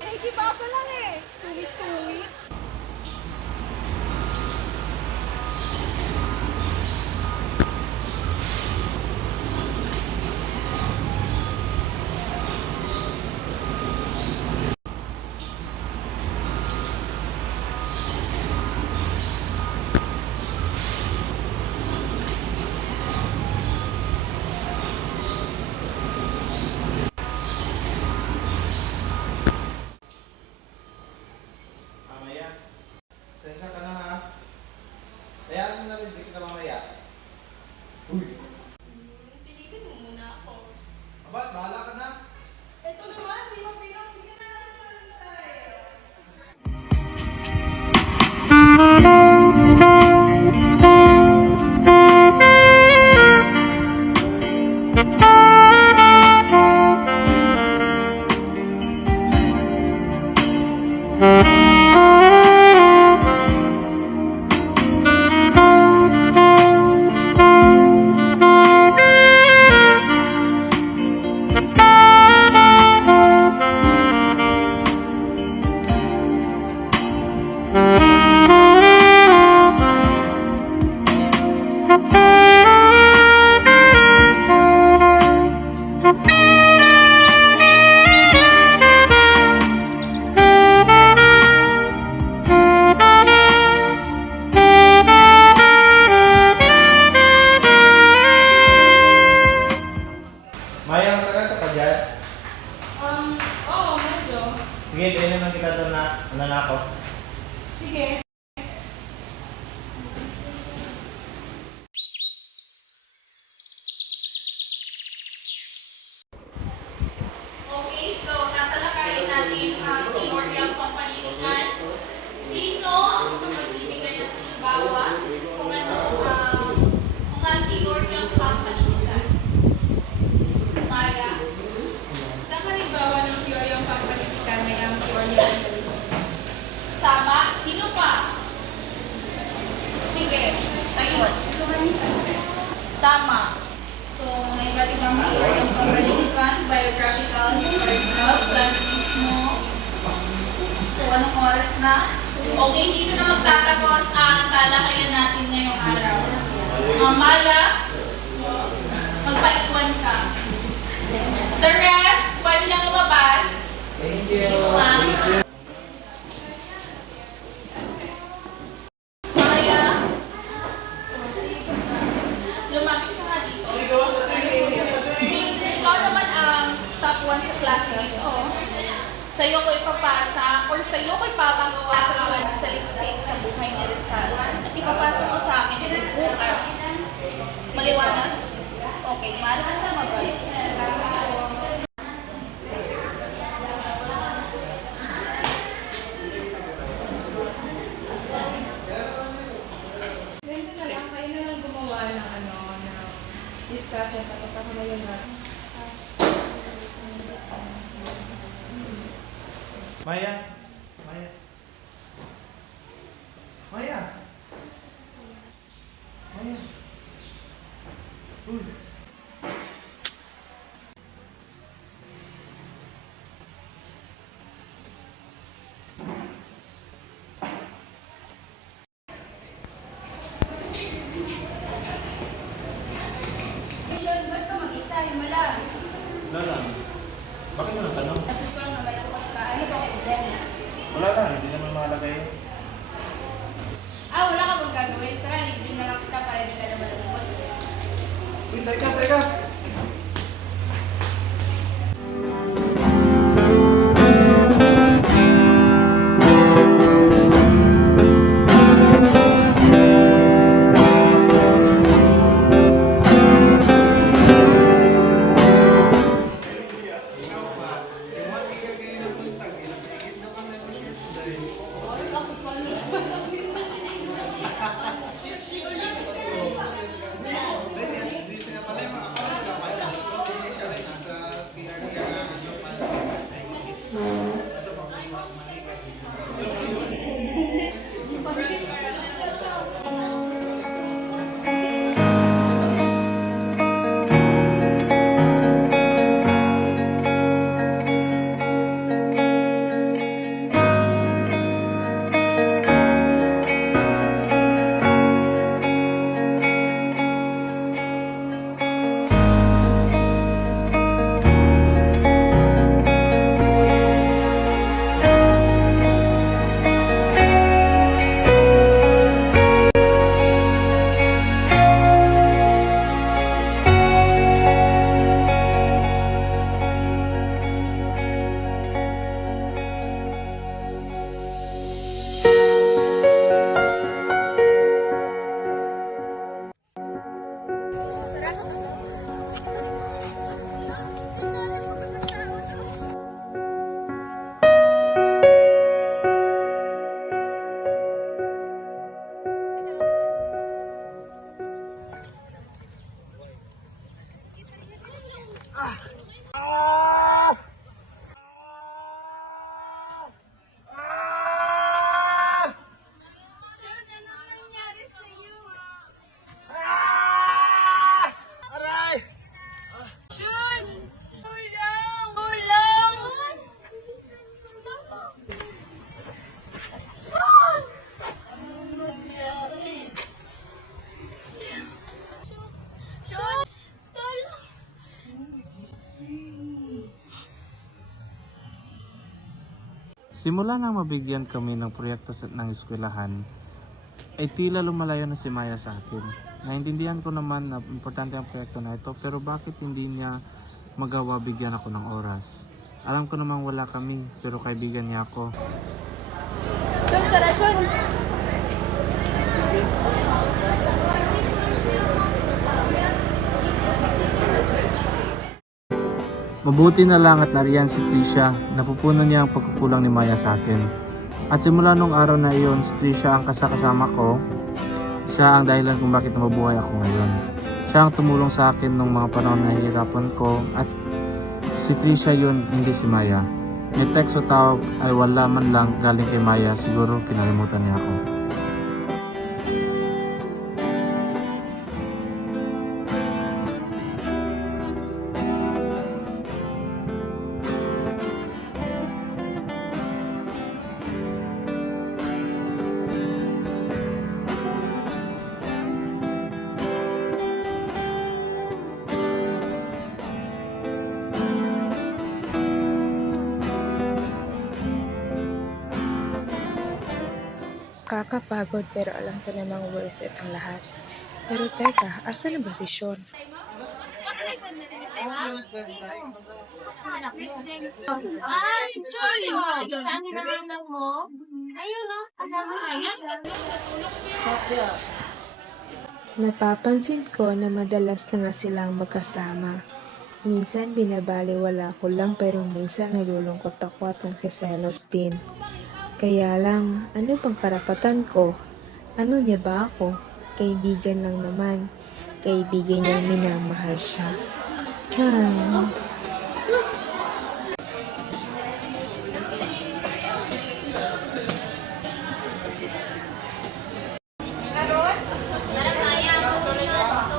Nakikibasa lang eh. Sungit-sungit. Mamaya. Sensya ka na ha. Hayaan mo na rin, hindi kita mamaya. Uy! Pilitin mo muna ako. Abat, bahala ka na. Ito naman, pinang-pinang. Sige na. Tayo. Maya, matagal ka pa dyan? Oo, medyo. Sige, tayo naman kita doon na nanakaw. Sige. Okay, so tatalakayin natin ang teorya ng pampaninikan. Sino ang magbibigay ng halimbawa kung ano kung ang teorya ng pampaninikan? Maya? Sa halimbawa ng teoryang pagpalitan ay ang teorya ng realismo. Tama? Sino pa? Sige, tayo. Tama. So, may iba't ibang teorya ng pampaninikan, biographical, historical, plastismo. So, anong oras na? Okay, dito na magtatapos ang talakayan natin ngayong araw. Mala, magpaiwan ka. The rest, pwede na lumabas. Thank you. Maya, lumapit ka nga dito. Since ikaw naman ang top 1 sa klase nito, sa'yo ko ipapasa or sa'yo ko ipapagawa ang saliksik sa buhay ni Rizal. At ipapasa mo sa akin bukas. Maliwanag? Okay, maaari ka na lumabas. Ganito na lang, kayo na lang gumawa ng discussion tapos ako na yung Maya. Maya. Maya. Maya. Uy. Mission, ba't ka mag-isa? Himala. Wala lang. Bakit mo nang tanong? Kasi ko lang namalungkot ka. Ano ba ang problema? Wala lang, hindi naman mahalaga yun. Wala ka bang gagawin? Tara, libre na lang kita para di ka na malungkot. Uy, teka, teka. Simula nang mabigyan kami ng proyekto ng eskwelahan, ay tila lumalayo na si Maya sa akin. Naintindihan ko naman na importante ang proyekto na ito, pero bakit hindi niya magawa bigyan ako ng oras? Alam ko namang wala kami, pero kaibigan niya ako. Shun, tara, Shun! Mabuti na lang at nariyan si Trisha, napupunan niya ang pagkukulang ni Maya sa akin. At simula nung araw na iyon, si Trisha ang kasama ko. Siya ang dahilan kung bakit mabuhay ako ngayon. Siya ang tumulong sa akin nung mga panahon na hihirapan ko, at si Trisha yun, hindi si Maya. May text o tawag ay wala man lang galing kay Maya, siguro kinalimutan niya ako. Kakapagod pero alam ko namang worth it ang lahat. Pero teka, asa na ba si Sean? Ah, si Shirley mo. Saan hinahanap mo? Ayun, no? Kasama sa'yo. Napapansin ko na madalas na nga silang magkasama. Minsan binabaliwala ko lang pero minsan nalulungkot ako at nagsiselos din. Kaya lang, ano bang karapatan ko? Ano niya ba ako? Kaibigan lang naman. Kaibigan niyang minamahal siya. Hans. Tara, Maya. Tuloy na ito.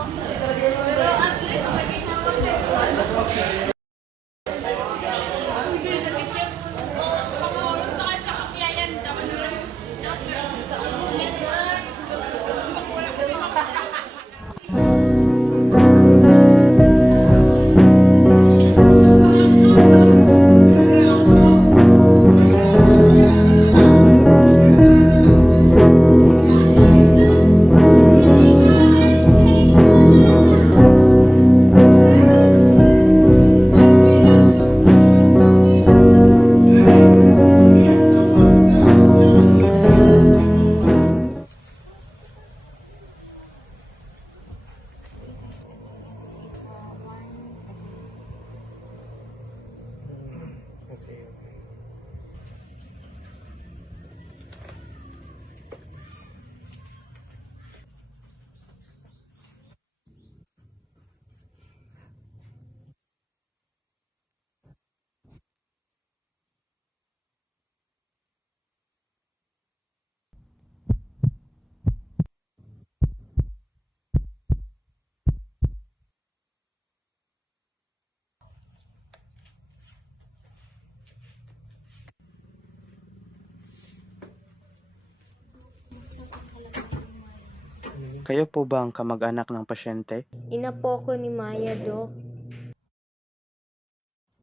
Kayo po ba ang kamag-anak ng pasyente? Ina po ko ni Maya, Dok.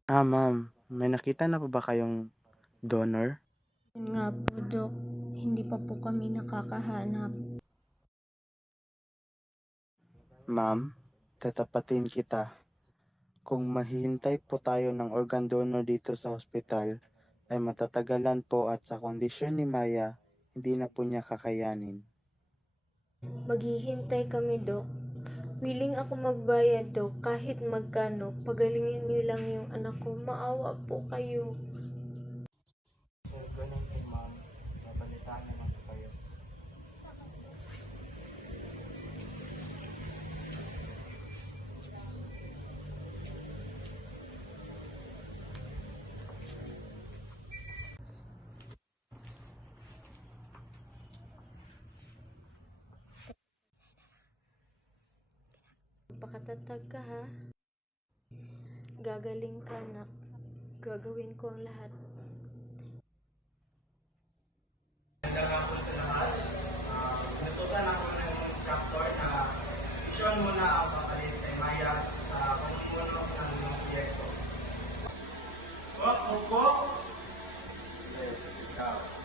Ma'am, may nakita na po ba kayong donor? Yun nga po, Dok. Hindi pa po kami nakakahanap. Ma'am, tatapatin kita. Kung mahihintay po tayo ng organ donor dito sa hospital, ay matatagalan po at sa kondisyon ni Maya, hindi na po niya kakayanin. Maghihintay kami, Dok. Willing ako magbayad, Dok. Kahit magkano, pagalingin niyo lang yung anak ko. Maawa po kayo. So, ganun po ma'am. Nabalitaan naman po kayo. Magpakatatag ka ha. Gagaling ka anak. Gagawin ko ang lahat. Natusan ako ng instructor na isyon muna ang papalit kay Maya sa pagpupuno ng iyong proyekto. Opo! Ikaw.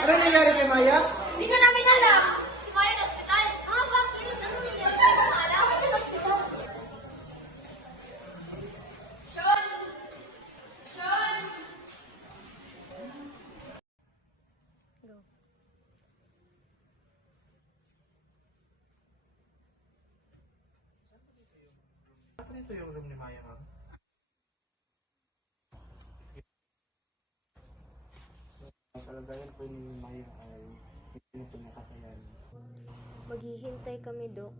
Ano nangyari kay Maya? Hindi ka namin alam. Si Maya na ospital. Ah, bakit? Ano nangyari? Saan mo alam? Bakit siya na ospital? Sean! Sean! Bakit ito yung room ni Maya, ma'am? Ang kalagayan po ni Maya ay hindi po niya kakayanin. Maghihintay kami, Dok.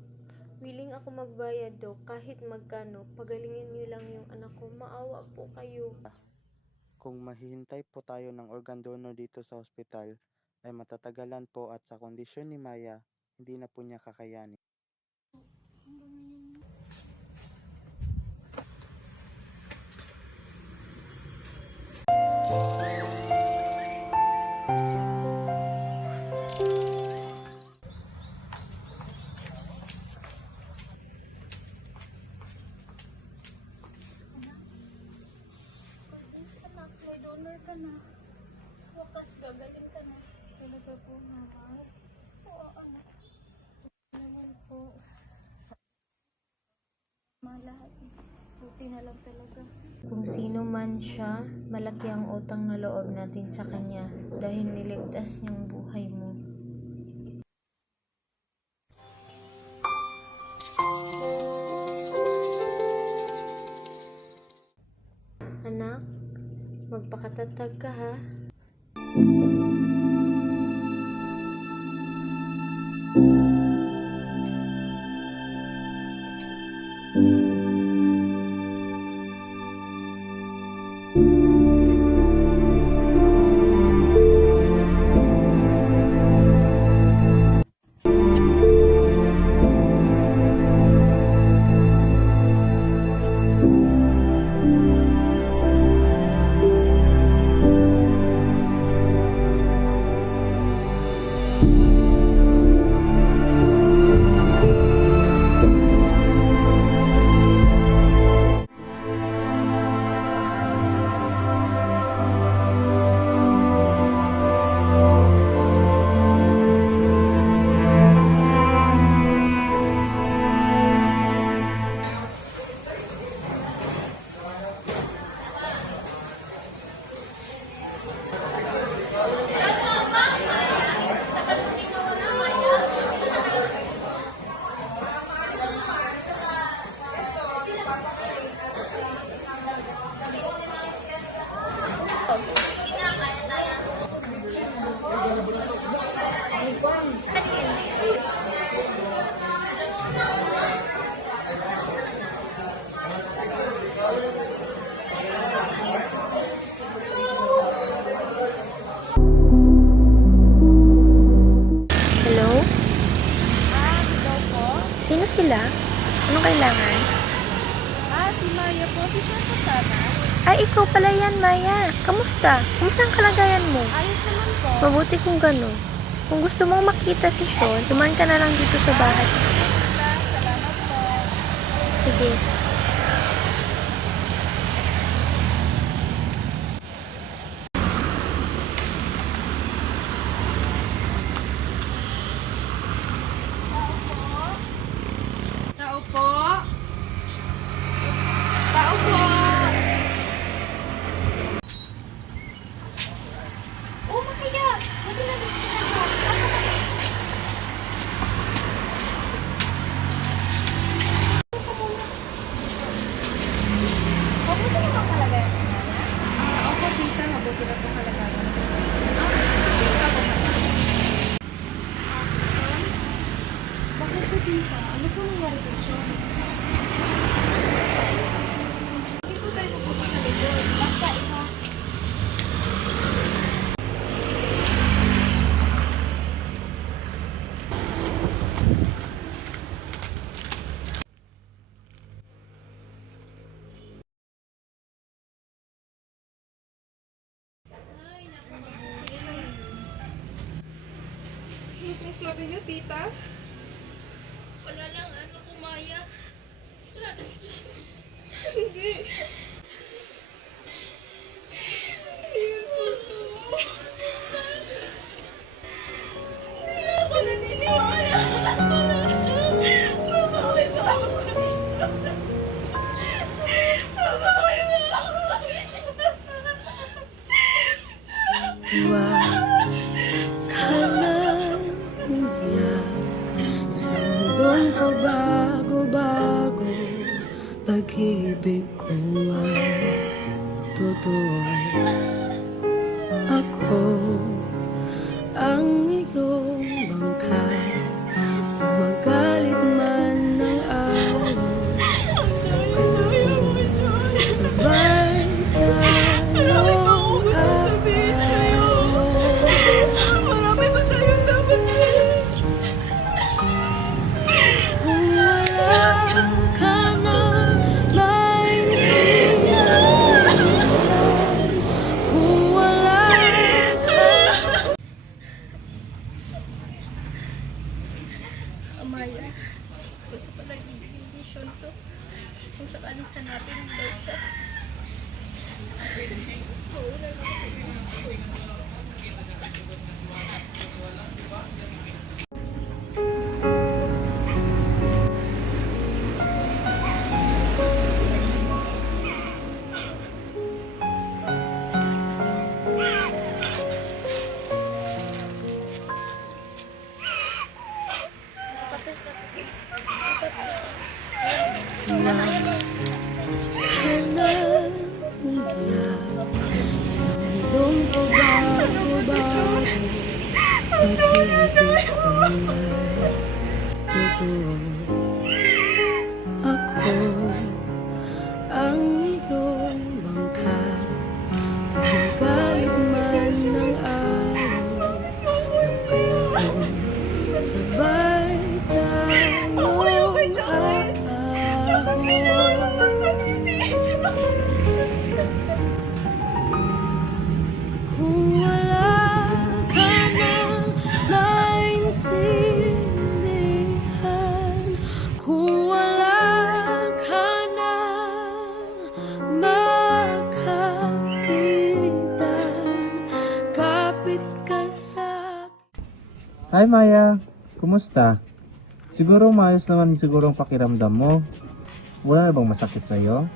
Willing ako magbayad, Dok, kahit magkano. Pagalingin niyo lang yung anak ko. Maawa po kayo. Kung mahihintay po tayo ng organ donor dito sa ospital, ay matatagalan po at sa kondisyon ni Maya, hindi na po niya kakayanin. Anak, may donor ka na. Sa wakas, gagaling ka na. Talaga po, mama. Oo, anak. Naman po. Lahat. Buti na lang talaga. Kung sino man siya, malaki ang utang na loob natin sa kanya dahil niligtas niyang buhay mo. Anak, magpakatatag ka ha. Hello? Hello po. Sino sila? Anong kailangan? Si Maya po. Si Sean po sana. Ay, ikaw pala yan, Maya. Kamusta? Kamusta ang kalagayan mo? Ayos naman po. Mabuti kung gano'n. Kung gusto mong makita si Sean, dumaan ka na lang dito sa bahay. Salamat po. Sige. Tao po. Tao po. Oh my God! Buti na gusto na po. Sabi niyo, tita? Wala lang ano ko, Maya. Wala na siya. Hindi. Hindi yun totoo. Hindi ako naniniwala. Bakit ako? Ka na umiyak sa mundong pabago-bago. Pag-ibig ko ay totoo. Ako ang iyong bangkay. Magalit man ng araw ng panahon. Sabay tayong Marami pa tayong dapat gawin. kung wala ka na maintindihan. Kung wala ka Maya, gusto pa naging mission to. Kung sakaling hanapin ang daw siya. Oo, umiyak sa mundong pabago-bago. Pag-ibig ko ay totoo. Ako ang iyong bangkay. Magalit man ng araw ng panahon. Sabay tayong kung wala ka nang maintindihan, kung wala ka nang makapitan, kapit ka sa Hi Maya, kumusta? Siguro maayos naman siguro ang pakiramdam mo. Wala na bang masakit sa'yo?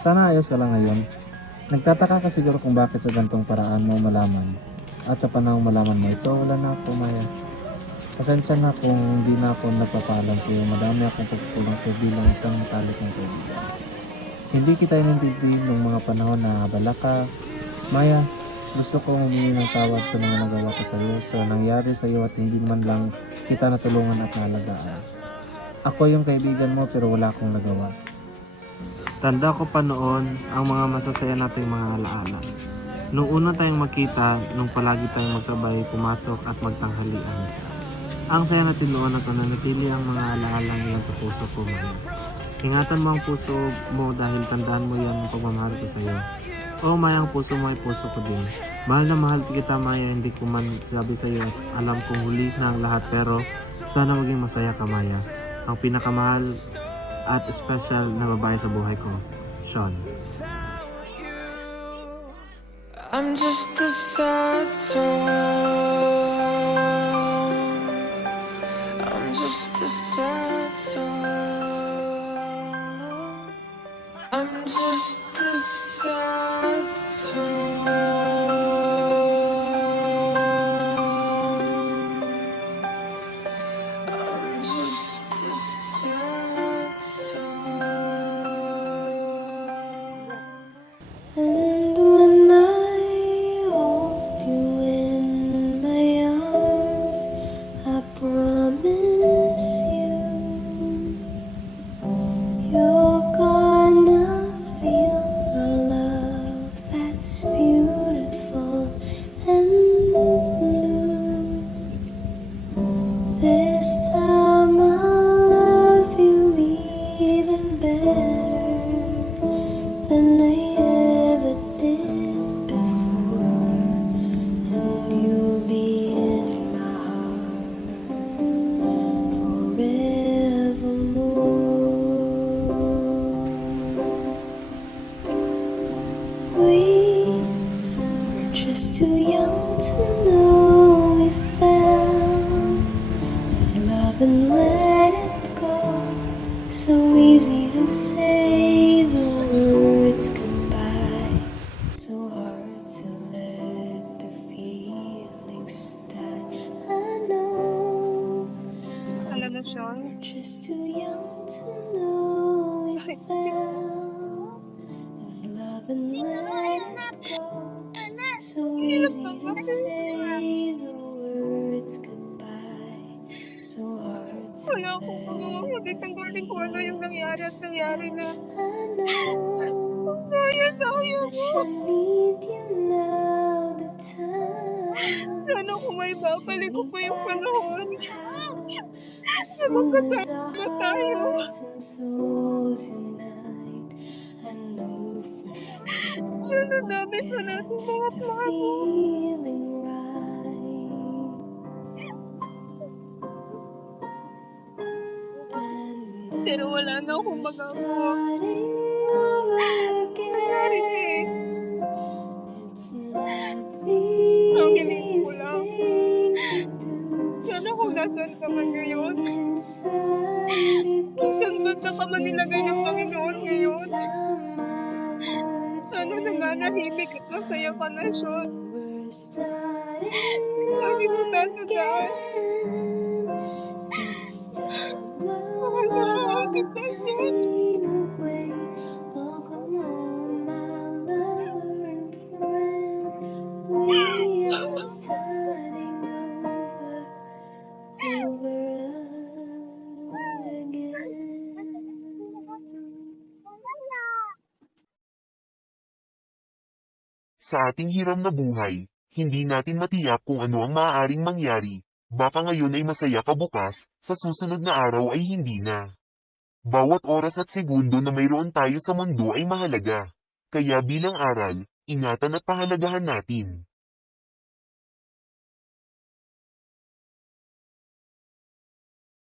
Sana ayos ka lang ngayon. Nagtataka ka siguro kung bakit sa gantong paraan mo malaman. At sa panahong malaman mo ito, wala na ako Maya. Pasensya na kung hindi na ako nagpapaalam sa iyo. Madami akong pagkukulang sa bilang isang talik ng kaibigan. Hindi kita inintindi ng mga panahon na abala ka. Maya, gusto kong humingi ng tawad sa mga nagawa ko sa iyo, sa nangyari sa iyo at hindi man lang kita natulungan at nalagaan. Ako yung kaibigan mo pero wala akong nagawa. Tanda ko pa noon ang mga masasaya nating mga alaala. Nung una tayong magkita, nung palagi tayong magsabay, pumasok at magtanghalian. Ang saya natin noon at nanatili ang mga alaala ngayon sa puso ko Maya. Ingatan mo ang puso mo dahil tandaan mo yan ang pagmamahal ko sa iyo. Oo Maya, ang puso mo ay puso ko din. Mahal na mahal kita Maya, hindi ko man sabi sa iyo. Alam kong huli na ang lahat pero sana maging masaya ka Maya. Ang pinakamahal at special na babae sa buhay ko, Sean. I'm just a sad song. I'm just a sad song. I'm just a sad song. I'm just a sad song. And when I hold you in my arms, I promise you, you're gonna feel just too young to know we fell in love and let it go. So easy to say the words goodbye, so hard to let the feelings die. I know Alam mo, Sean, we're just too young to know we sakit sa fell in love and let it go. So easy to say the words goodbye, so hard to wala akong magawa kundi tanggalin ko ano yung nangyari at nangyari na. I know Kaya tayo how much I need you now. The time Sana kung may babalik ko pa yung panahon as na soon as our magkasama tayo. hearts and souls unite, I know for sure Sean, ang dami pa we'll natin mga get the plano. feeling right. And Pero wala na akong we're magagawa. starting over Nangyari na eh. again. It's not the Ang hiling ko easiest lang. thing to do. Sana kung nasaan ka man ngayon, Inside kung saan again, banda ka man nilagay ng Panginoon every ngayon, time I look sana nananahimik at masaya ka na, Sean. we're starting Lagi ko over tatandaan. again. This time Mahal na we'll mahal all kita, Sean. hide away. Welcome home, my lover and friend. We are starting over again. Sa ating hiram na buhay, hindi natin matiyak kung ano ang maaaring mangyari. Baka ngayon ay masaya ka bukas, sa susunod na araw ay hindi na. Bawat oras at segundo na mayroon tayo sa mundo ay mahalaga. Kaya bilang aral, ingatan at pahalagahan natin.